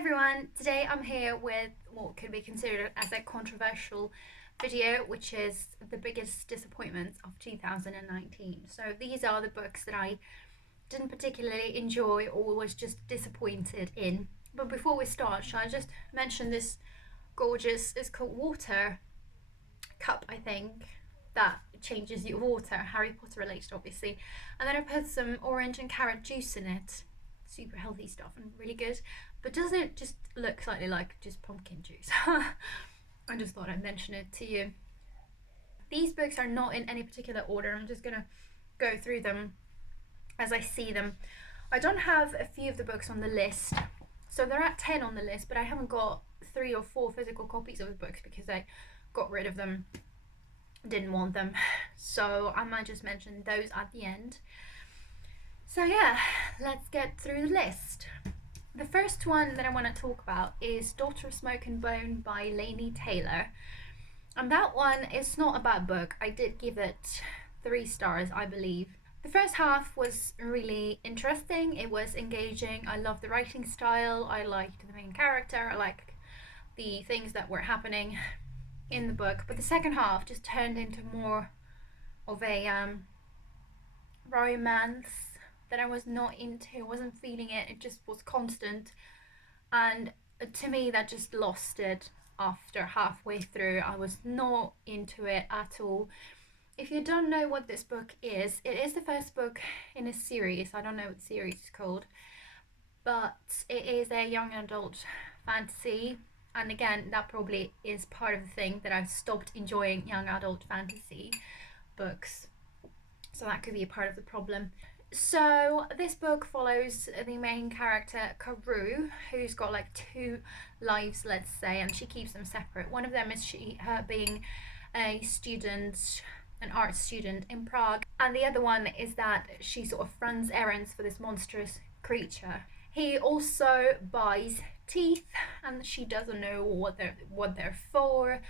everyone, today I'm here with what could be considered as a controversial video, which is the biggest disappointments of 2019. So these are the books that I didn't particularly enjoy or was just disappointed in. But before we start, shall I just mention this gorgeous, it's called Water Cup, I think, that changes your water, Harry Potter related obviously. And then I put some orange and carrot juice in it. Super healthy stuff and really good. But doesn't it just look slightly like just pumpkin juice? I just thought I'd mention it to you. These books are not in any particular order. I'm just gonna go through them as I see them. I don't have a few of the books on the list. So they're at 10 on the list, but I haven't got 3 or 4 physical copies of the books because I got rid of them. Didn't want them. So I might just mention those at the end. So yeah, let's get through the list. The first one that I want to talk about is Daughter of Smoke and Bone by Laini Taylor. And that one is not a bad book. I did give it 3 stars, I believe. The first half was really interesting. It was engaging. I loved the writing style. I liked the main character. I liked the things that were happening in the book. But the second half just turned into more of a romance that I was not into. Wasn't feeling it. It just was constant. And to me, that just lost it after halfway through. I was not into it at all. If you don't know what this book is, it is the first book in a series. I don't know what the series is called, but it is a young adult fantasy. And again, that probably is part of the thing that I've stopped enjoying young adult fantasy books. So that could be a part of the problem. So this book follows the main character, Karu, who's got like 2 lives, let's say, and she keeps them separate. One of them is her being a student, an art student in Prague, and the other one is that she sort of runs errands for this monstrous creature. He also buys teeth, and she doesn't know what they're for,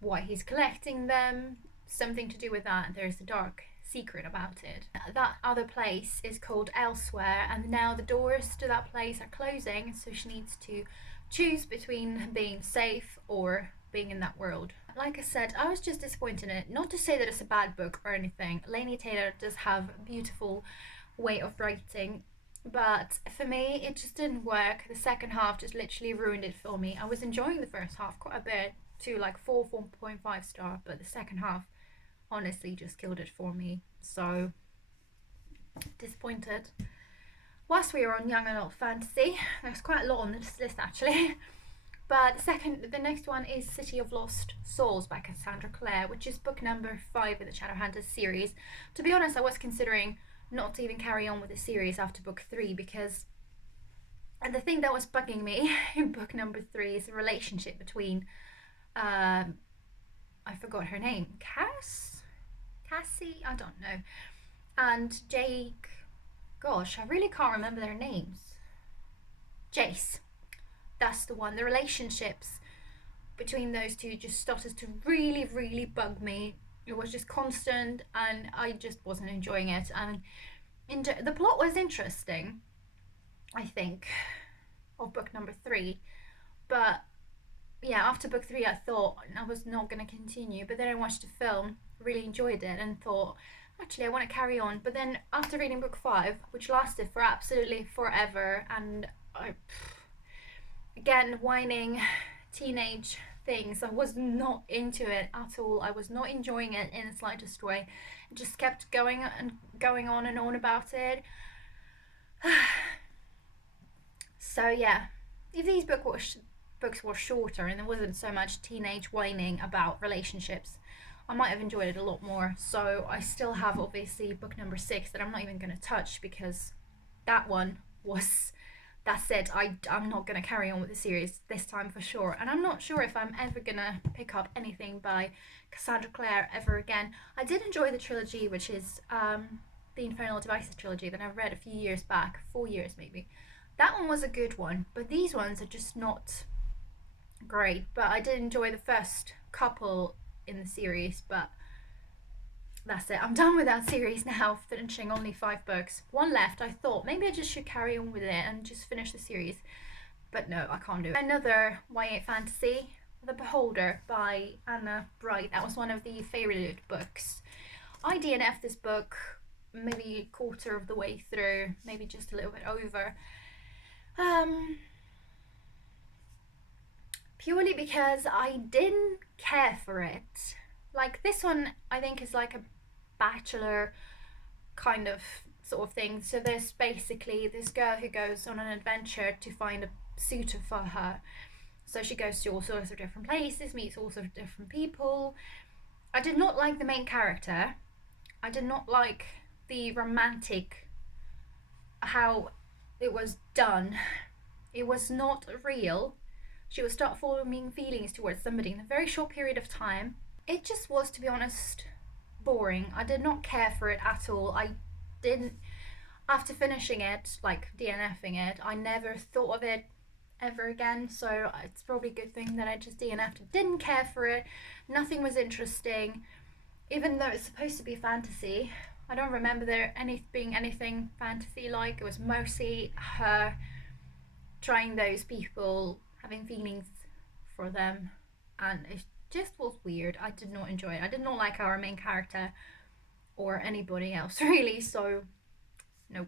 why he's collecting them, something to do with that. There's a dark secret about it. That other place is called Elsewhere, and now the doors to that place are closing, so she needs to choose between being safe or being in that world. Like I said, I was just disappointed in it. Not to say that it's a bad book or anything. Laini Taylor does have a beautiful way of writing, but for me it just didn't work. The second half just literally ruined it for me. I was enjoying the first half quite a bit, to like 4.5 star, but the second half honestly just killed it for me. So disappointed. Whilst we were on young adult fantasy, there's quite a lot on this list actually. But the next one is City of Lost Souls by Cassandra Clare, which is book number 5 in the Shadowhunters series. To be honest, I was considering not to even carry on with the series after book 3, because the thing that was bugging me in book number 3 is the relationship between I forgot her name, Cassie, I don't know, and Jake. Gosh, I really can't remember their names. Jace, that's the one. The relationships between those two just started to really bug me. It was just constant, and I just wasn't enjoying it. And the plot was interesting, I think, of book number 3, but yeah, after book 3 I thought I was not going to continue, but then I watched the film, really enjoyed it, and thought actually I want to carry on. But then after reading book 5, which lasted for absolutely forever, and again, whining teenage things, I was not into it at all. I was not enjoying it in the slightest way. It just kept going on and on about it. So yeah, if these books were shorter and there wasn't so much teenage whining about relationships, I might have enjoyed it a lot more. So I still have obviously book number 6 that I'm not even going to touch, because that one was, that's it. I'm not going to carry on with the series this time for sure, and I'm not sure if I'm ever going to pick up anything by Cassandra Clare ever again. I did enjoy the trilogy, which is the Infernal Devices trilogy that I read a few years back, 4 years maybe. That one was a good one, but these ones are just not great. But I did enjoy the first couple in the series, but that's it. I'm done with that series now, finishing only 5 books. 1 left. I thought maybe I just should carry on with it and just finish the series. But no, I can't do it. Another YA fantasy, The Beholder by Anna Bright. That was one of the favorited books. I DNF'd this book maybe a quarter of the way through, maybe just a little bit over. Purely because I didn't care for it. Like this one, I think is like a bachelor kind of sort of thing. So there's basically this girl who goes on an adventure to find a suitor for her. So she goes to all sorts of different places, meets all sorts of different people. I did not like the main character. I did not like the romantic, how it was done. It was not real. She would start forming feelings towards somebody in a very short period of time. It just was, to be honest, boring. I did not care for it at all. I didn't, after finishing it, like DNFing it, I never thought of it ever again. So it's probably a good thing that I just DNF'd it. Didn't care for it. Nothing was interesting. Even though it's supposed to be fantasy, I don't remember there being anything fantasy-like. It was mostly her trying those people, having feelings for them, and it just was weird. I did not enjoy it. I did not like our main character or anybody else really, so nope.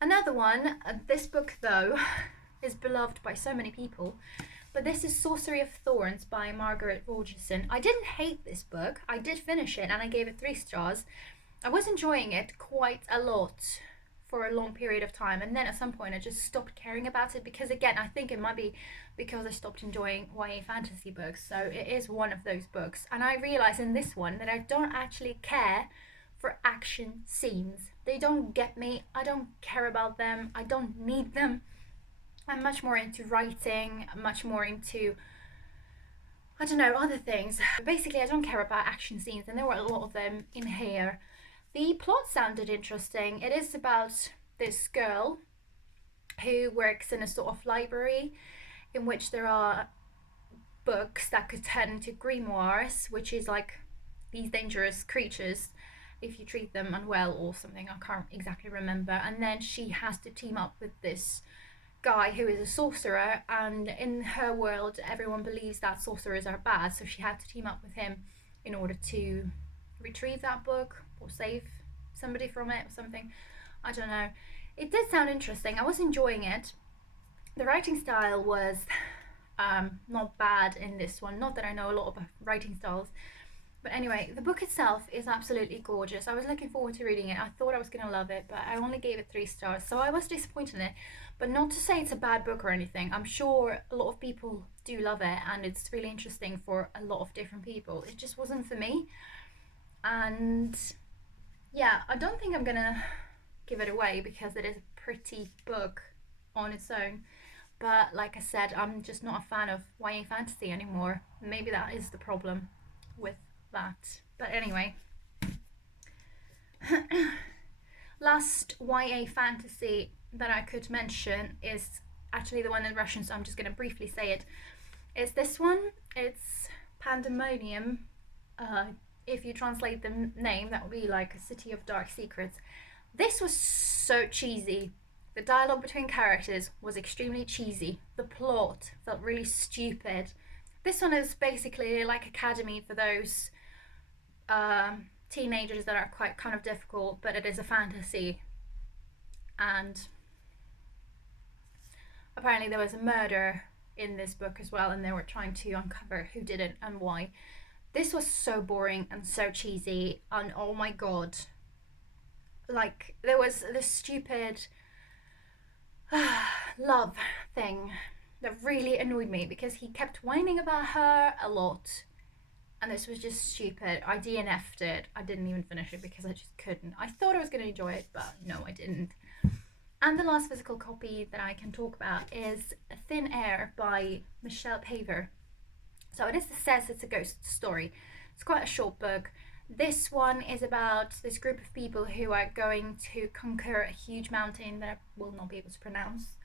Another one, this book though is beloved by so many people, but this is Sorcery of Thorns by Margaret Rogerson. I didn't hate this book. I did finish it and I gave it 3 stars. I was enjoying it quite a lot for a long period of time, and then at some point I just stopped caring about it because, again, I think it might be because I stopped enjoying YA fantasy books. So it is one of those books, and I realised in this one that I don't actually care for action scenes. They don't get me. I don't care about them. I don't need them. I'm much more into writing, much more into, I don't know, other things. But basically, I don't care about action scenes, and there were a lot of them in here. The plot sounded interesting. It is about this girl who works in a sort of library in which there are books that could turn into grimoires, which is like these dangerous creatures if you treat them unwell or something. I can't exactly remember. And then she has to team up with this guy who is a sorcerer, and in her world everyone believes that sorcerers are bad, so she had to team up with him in order to retrieve that book or save somebody from it or something. I don't know. It did sound interesting. I was enjoying it. The writing style was not bad in this one. Not that I know a lot about writing styles. But anyway, the book itself is absolutely gorgeous. I was looking forward to reading it. I thought I was going to love it, but I only gave it 3 stars. So I was disappointed in it. But not to say it's a bad book or anything. I'm sure a lot of people do love it, and it's really interesting for a lot of different people. It just wasn't for me. And yeah, I don't think I'm going to give it away because it is a pretty book on its own. But like I said, I'm just not a fan of YA fantasy anymore. Maybe that is the problem with that. But anyway, last YA fantasy that I could mention is actually the one in Russian, so I'm just going to briefly say it. It's this one. It's Pandemonium. If you translate the name, that would be like a city of dark secrets. This was so cheesy. The dialogue between characters was extremely cheesy. The plot felt really stupid. This one is basically like Academy for those teenagers that are quite kind of difficult, but it is a fantasy. And apparently there was a murder in this book as well, and they were trying to uncover who did it and why. This was so boring and so cheesy, and oh my god. Like, there was this stupid love thing that really annoyed me because he kept whining about her a lot, and this was just stupid. I DNF'd it. I didn't even finish it because I just couldn't. I thought I was going to enjoy it, but no, I didn't. And the last physical copy that I can talk about is Thin Air by Michelle Paver. So it says it's a ghost story. It's quite a short book. This one is about this group of people who are going to conquer a huge mountain that I will not be able to pronounce,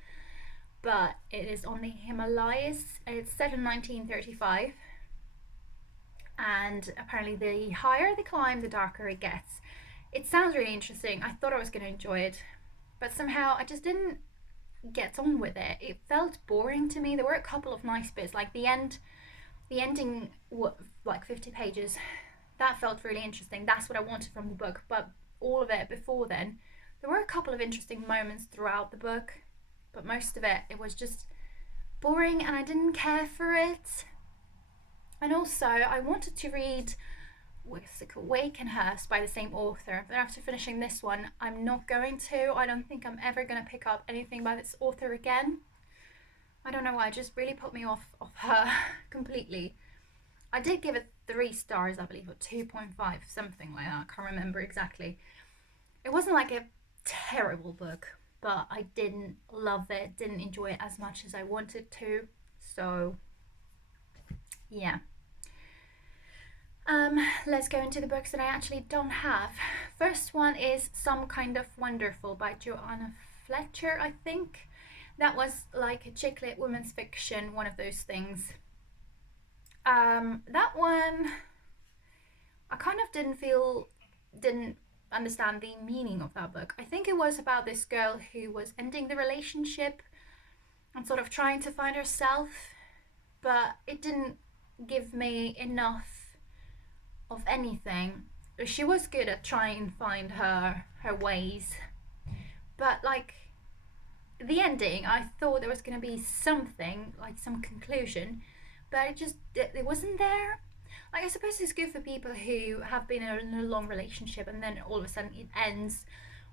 but it is on the Himalayas. It's set in 1935, and apparently the higher they climb, the darker it gets. It sounds really interesting. I thought I was going to enjoy it, but somehow I just didn't get on with it. It felt boring to me. There were a couple of nice bits, like the ending, like 50 pages. That felt really interesting. That's what I wanted from the book. But all of it before then, there were a couple of interesting moments throughout the book, but most of it was just boring, and I didn't care for it. And also, I wanted to read Wakenhurst by the same author, but after finishing this one, I'm not going to. I don't think I'm ever going to pick up anything by this author again. I don't know why, it just really put me off her completely. I did give it 3 stars, I believe, or 2.5, something like that. I can't remember exactly. It wasn't like a terrible book, but I didn't love it, didn't enjoy it as much as I wanted to. So, yeah. Let's go into the books that I actually don't have. First one is Some Kind of Wonderful by Joanna Fletcher, I think. That was like a chick lit women's fiction, one of those things. That one, I kind of didn't understand the meaning of that book. I think it was about this girl who was ending the relationship and sort of trying to find herself, but it didn't give me enough of anything. She was good at trying to find her ways, but like the ending, I thought there was going to be something, like some conclusion, but it wasn't there. Like, I suppose it's good for people who have been in a long relationship and then all of a sudden it ends.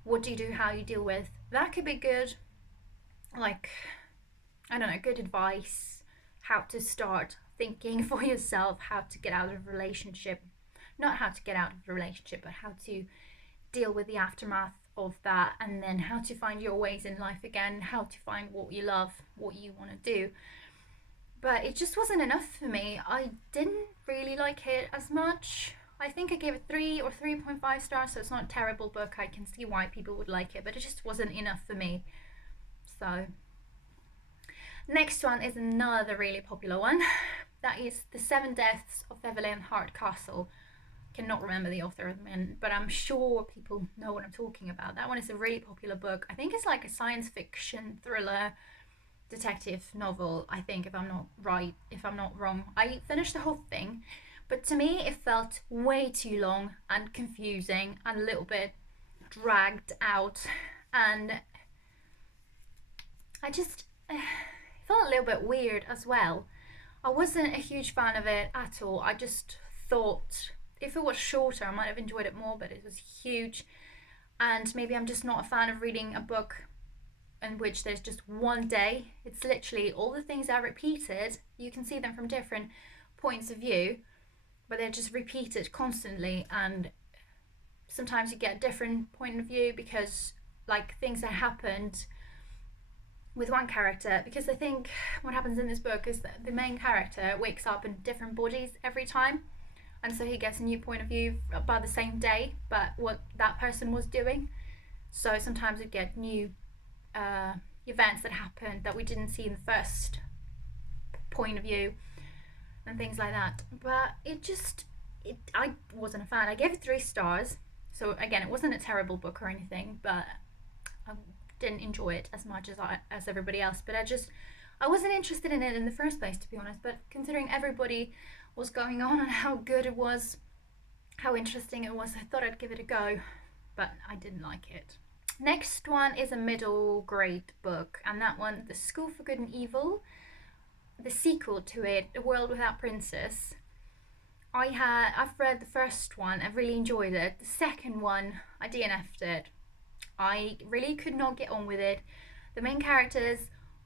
What do you do? How you deal with that could be good. Like, I don't know, good advice, how to start thinking for yourself, how to get out of a relationship. Not how to get out of a relationship, but how to deal with the aftermath of that, and then how to find your ways in life again, how to find what you love, what you want to do. But it just wasn't enough for me. I didn't really like it as much. I think I gave it 3 or 3.5 stars, so it's not a terrible book. I can see why people would like it, but it just wasn't enough for me. So, next one is another really popular one. That is The 7 Deaths of Evelyn Hardcastle. Cannot remember the author of them, but I'm sure people know what I'm talking about. That one is a really popular book. I think it's like a science fiction thriller detective novel, I think, if I'm not wrong. I finished the whole thing, but to me it felt way too long and confusing and a little bit dragged out, and I just felt a little bit weird as well. I wasn't a huge fan of it at all. I just thought if it was shorter I might have enjoyed it more, but it was huge, and maybe I'm just not a fan of reading a book in which there's just one day. It's literally all the things are repeated. You can see them from different points of view, but they're just repeated constantly, and sometimes you get a different point of view because like things that happened with one character, because I think what happens in this book is that the main character wakes up in different bodies every time, and so he gets a new point of view about the same day, but what that person was doing. So sometimes we get new events that happened that we didn't see in the first point of view and things like that. But I wasn't a fan. I gave it 3 stars. So again, it wasn't a terrible book or anything, but I didn't enjoy it as much as everybody else. But I wasn't interested in it in the first place, to be honest. But considering everybody was going on and how good it was, how interesting it was, I thought I'd give it a go, but I didn't like it. Next one is a middle grade book, and that one, The School for Good and Evil, the sequel to it, A World Without Princess. I've read the first one, I really enjoyed it. The second one, I DNF'd it. I really could not get on with it. The main characters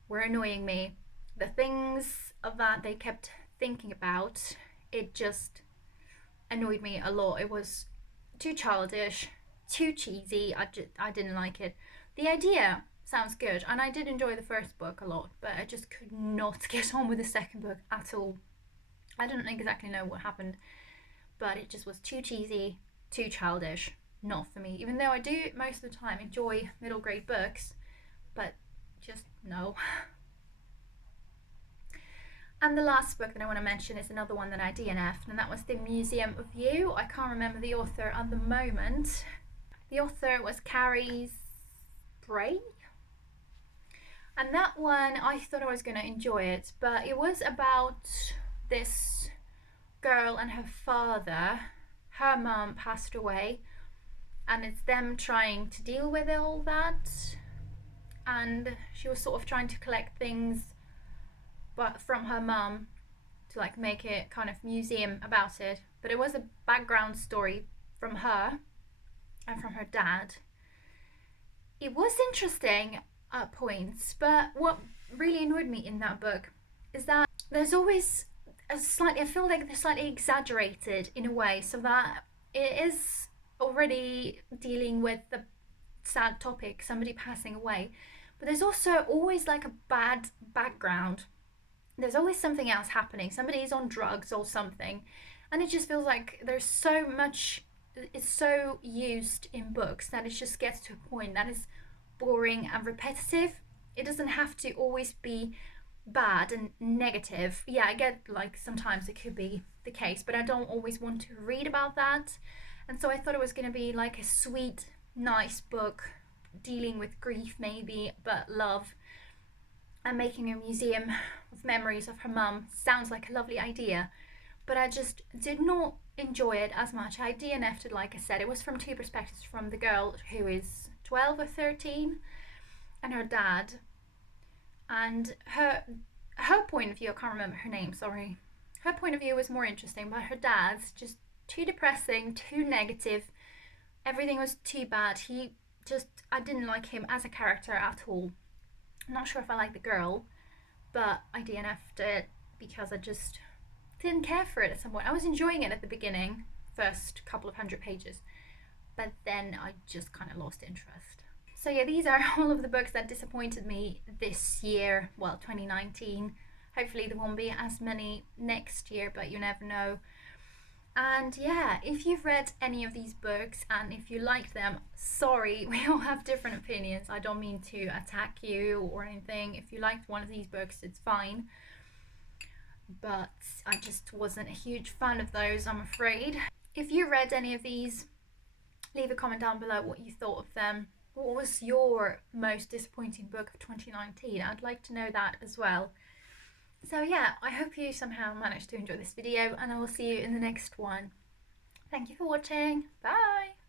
were annoying me. The things that they kept thinking about, it just annoyed me a lot. It was too childish, too cheesy. I didn't like it. The idea sounds good, and I did enjoy the first book a lot, but I just could not get on with the second book at all. I don't exactly know what happened, but it just was too cheesy, too childish. Not for me, even though I do most of the time enjoy middle grade books, but just no. And the last book that I want to mention is another one that I DNF'd, and that was The Museum of You. I can't remember the author at the moment. The author was Carrie Bray. And that one, I thought I was going to enjoy it, but it was about this girl and her father. Her mum passed away, and it's them trying to deal with all that. And she was sort of trying to collect things, but from her mum to like make it kind of museum about it. But it was a background story from her and from her dad. It was interesting at points, but what really annoyed me in that book is that there's always a slightly, I feel like they're slightly exaggerated in a way, so that it is already dealing with the sad topic, somebody passing away, but there's also always like a bad background. There's always something else happening. Somebody's on drugs or something, and it just feels like there's so much. It's so used in books that it just gets to a point that is boring and repetitive. It doesn't have to always be bad and negative. Yeah, I get like sometimes it could be the case, but I don't always want to read about that. And so I thought it was going to be like a sweet, nice book dealing with grief, maybe, but love. And making a museum of memories of her mum sounds like a lovely idea, but I just did not enjoy it as much. I DNF'd it, like I said. It was from two perspectives, from the girl who is 12 or 13 and her dad. And her point of view, I can't remember her name, sorry. Her point of view was more interesting, but her dad's just too depressing, too negative. Everything was too bad. I didn't like him as a character at all. I'm not sure if I like the girl, but I DNF'd it because I just didn't care for it at some point. I was enjoying it at the beginning, first couple of 100 pages, but then I just kind of lost interest. So yeah, these are all of the books that disappointed me this year, well, 2019. Hopefully there won't be as many next year, but you never know. And yeah, if you've read any of these books and if you liked them, sorry, we all have different opinions. I don't mean to attack you or anything. If you liked one of these books, it's fine. But I just wasn't a huge fan of those, I'm afraid. If you read any of these, leave a comment down below what you thought of them. What was your most disappointing book of 2019? I'd like to know that as well. So yeah, I hope you somehow managed to enjoy this video, and I will see you in the next one. Thank you for watching. Bye!